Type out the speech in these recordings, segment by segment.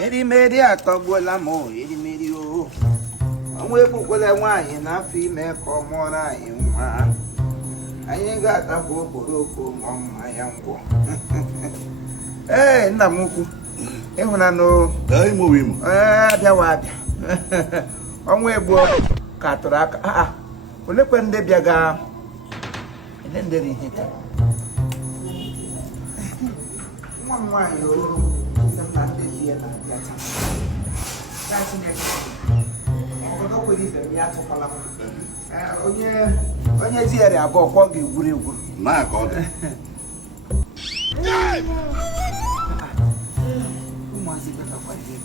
Eddie made a togbola mo, Eddie made you. And we put wine in a female come on. I ain't got a book on my young one. Eh, Namuku. Even I know, I'm moving. the what? On way book, Catarac. Look when they biaga. And then they hit it. One wine, you sometimes they hear that. That's in the don't believe them yet to follow. Oh, yeah. When you hear about walking, would you? My God. Who wants to get up and get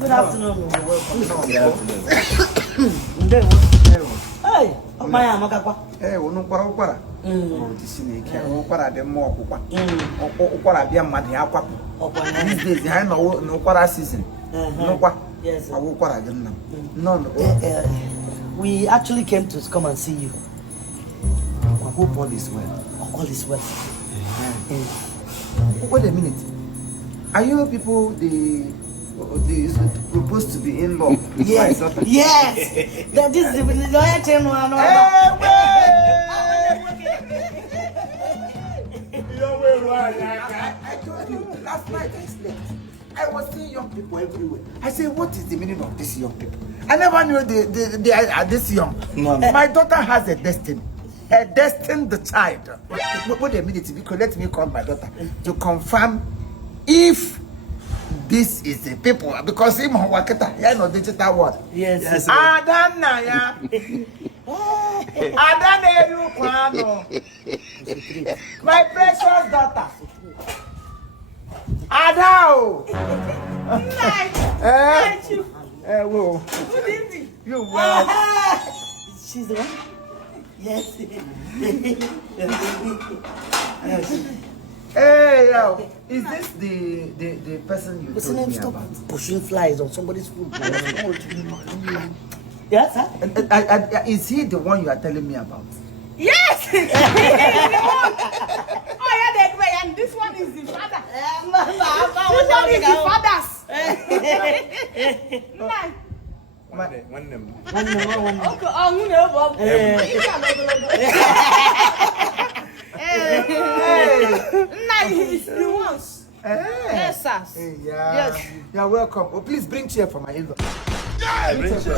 Good afternoon. Hey, my amaka. Hey, no para. Oh, this is no para the more. What I be a mad aqua. These days, I know no para season. No, yes, I will para again. No, we actually came to come and see you. I hope all is well. All is well. Wait a minute. Are you people the supposed to be in law? Yes. Yes. That is the lawyer channel. I told you last night I slept. I was seeing young people everywhere. I said, what is the meaning of these young people? I never knew they are this young. No. My daughter has a destiny. A destined child. Wait a minute, because let me call my daughter to confirm if this is the people. Because him waketa, you know digital word. Yes. Adana ya. Adana you kwano. My precious daughter. Adao. Whoa. Good evening. You well. She's the one? Yes. Hey, yo. Is this the person you told me Stop about? pushing flies on somebody's food. Yes, sir? Is he the one you are telling me about? Yes! Oh, yeah, the way, and this one is the father. This one is the father's. Nice. One. Okay, I'm going to Nice, he's the ones. Yes, sir. Hey, yeah. Yes. You're welcome. Oh, please bring chair for my in-law. Bring chair.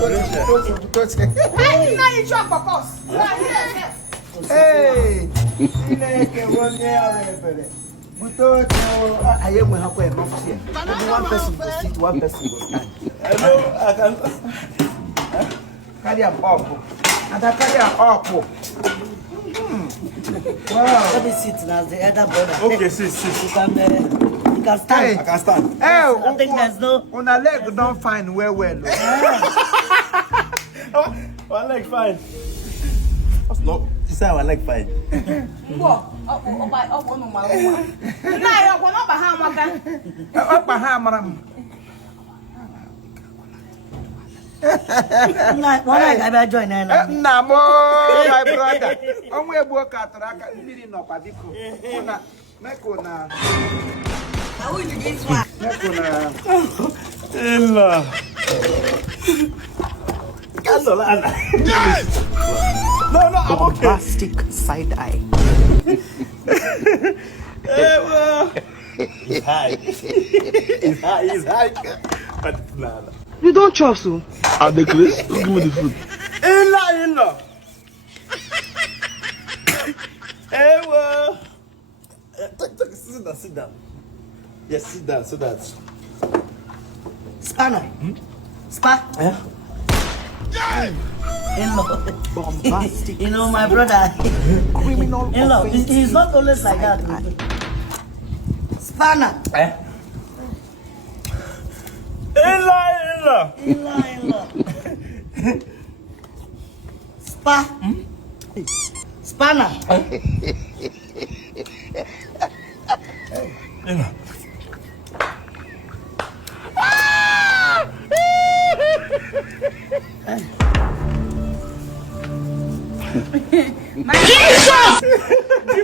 I know you drop a course. Yes. Hey! One person will sit, one person will stand. Hello, I can. Carry am up. And I carry am up. Wow. Let me sit now, the elder brother. Okay, sit. You can stand. Hey. I can stand. Hey, I think there's no. on a leg don't find well. One leg fine. No, you say one leg fine. What? Oh, my own. Now you're going to Bahama. Up a hammer. One I better join now. Namo, my brother. On we work at Raka, really no Padiko. Mekona. How will you get one? Ella. No, I'm okay. Bombastic side eye. He's high. He's high. But nah. You don't trust so. Are they close? Give me the food. Ella. Sit down. Yes, sit down so that. Spanner. Spa. In-law. Bombastic. You know, my brother. Criminal. In-law. He's not always like that. Spanner. Ella. In-law. Spa. Spanner. Ella. Jesus!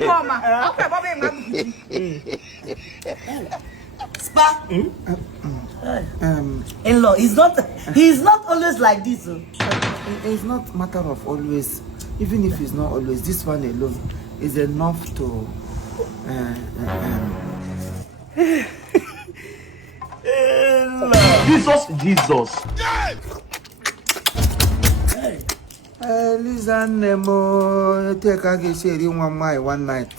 Mama, okay, Bobby, Spa. In-law, he's not always like this. It's not matter of always. Even if it's not always, this one alone is enough to. Jesus. Lisa Nemo, take a share one night.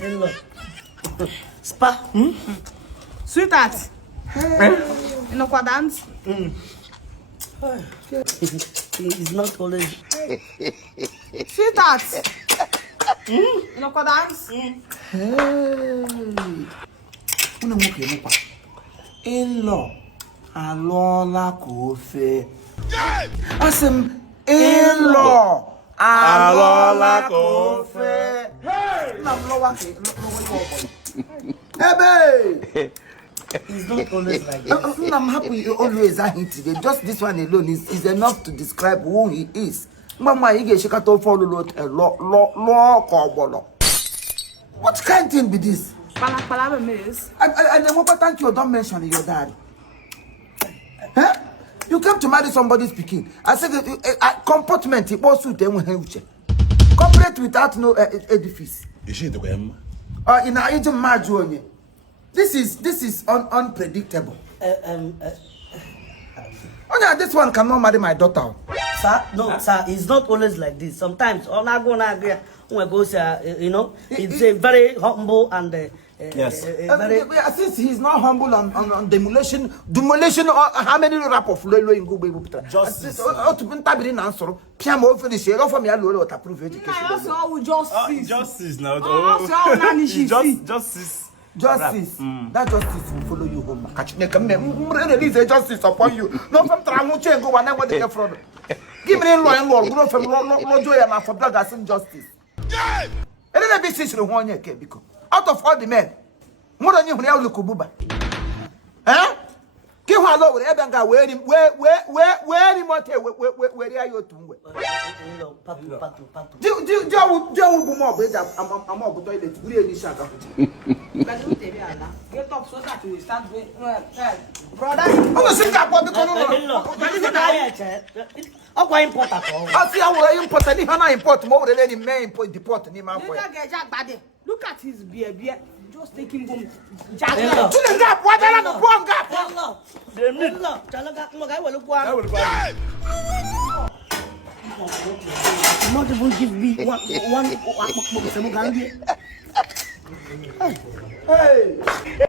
In-law. Spa. Sweetheart. You know what dance? He's not always. Sweetheart. You know what dance? In-law, Alola Kofe. Awesome. In-law, Alola Kofe. Hey, He's not always like this. I'm happy you always are here today. Just this one alone is enough to describe who he is. Mama, you get shikato follow what kind of thing be this? Palabra miss. And then what thank you don't mention your dad. Huh? You come to marry somebody's speaking. I said comportment it was suit them corporate without no edifice. Is she the way? In our agent margin. This is unpredictable. Oh yeah, this one cannot marry my daughter. Sir, no, sir, he's not always like this. Sometimes, on I go now, when I go, you know, he's very humble and yes. Since he's not humble on demolition, how many rap of Lolo in Google? Justice. To be tabbing answer, Piamo finish it off me alone to approve education. That's all we justice. Justice now. Justice. Justice. That justice will follow you home. Catch me, come release a justice upon you. No from Tramuche and go whenever they get from. Give me law and law, grow from law joy and for blood as in justice. And then a bit sister one year because out of all the men, more than you now look Buba. Eh? Give her low with Ebanga wearing where are you to? Joe more better. I'm more toilet. Really shaka. Get up so that we start doing. Brother, I'm a Singapore because I'm quite important. I see how important if I import more than any man import deport in my way. look at his beard. Just take him home. To the gap, what I don't want gap. Not even give me one. Hey.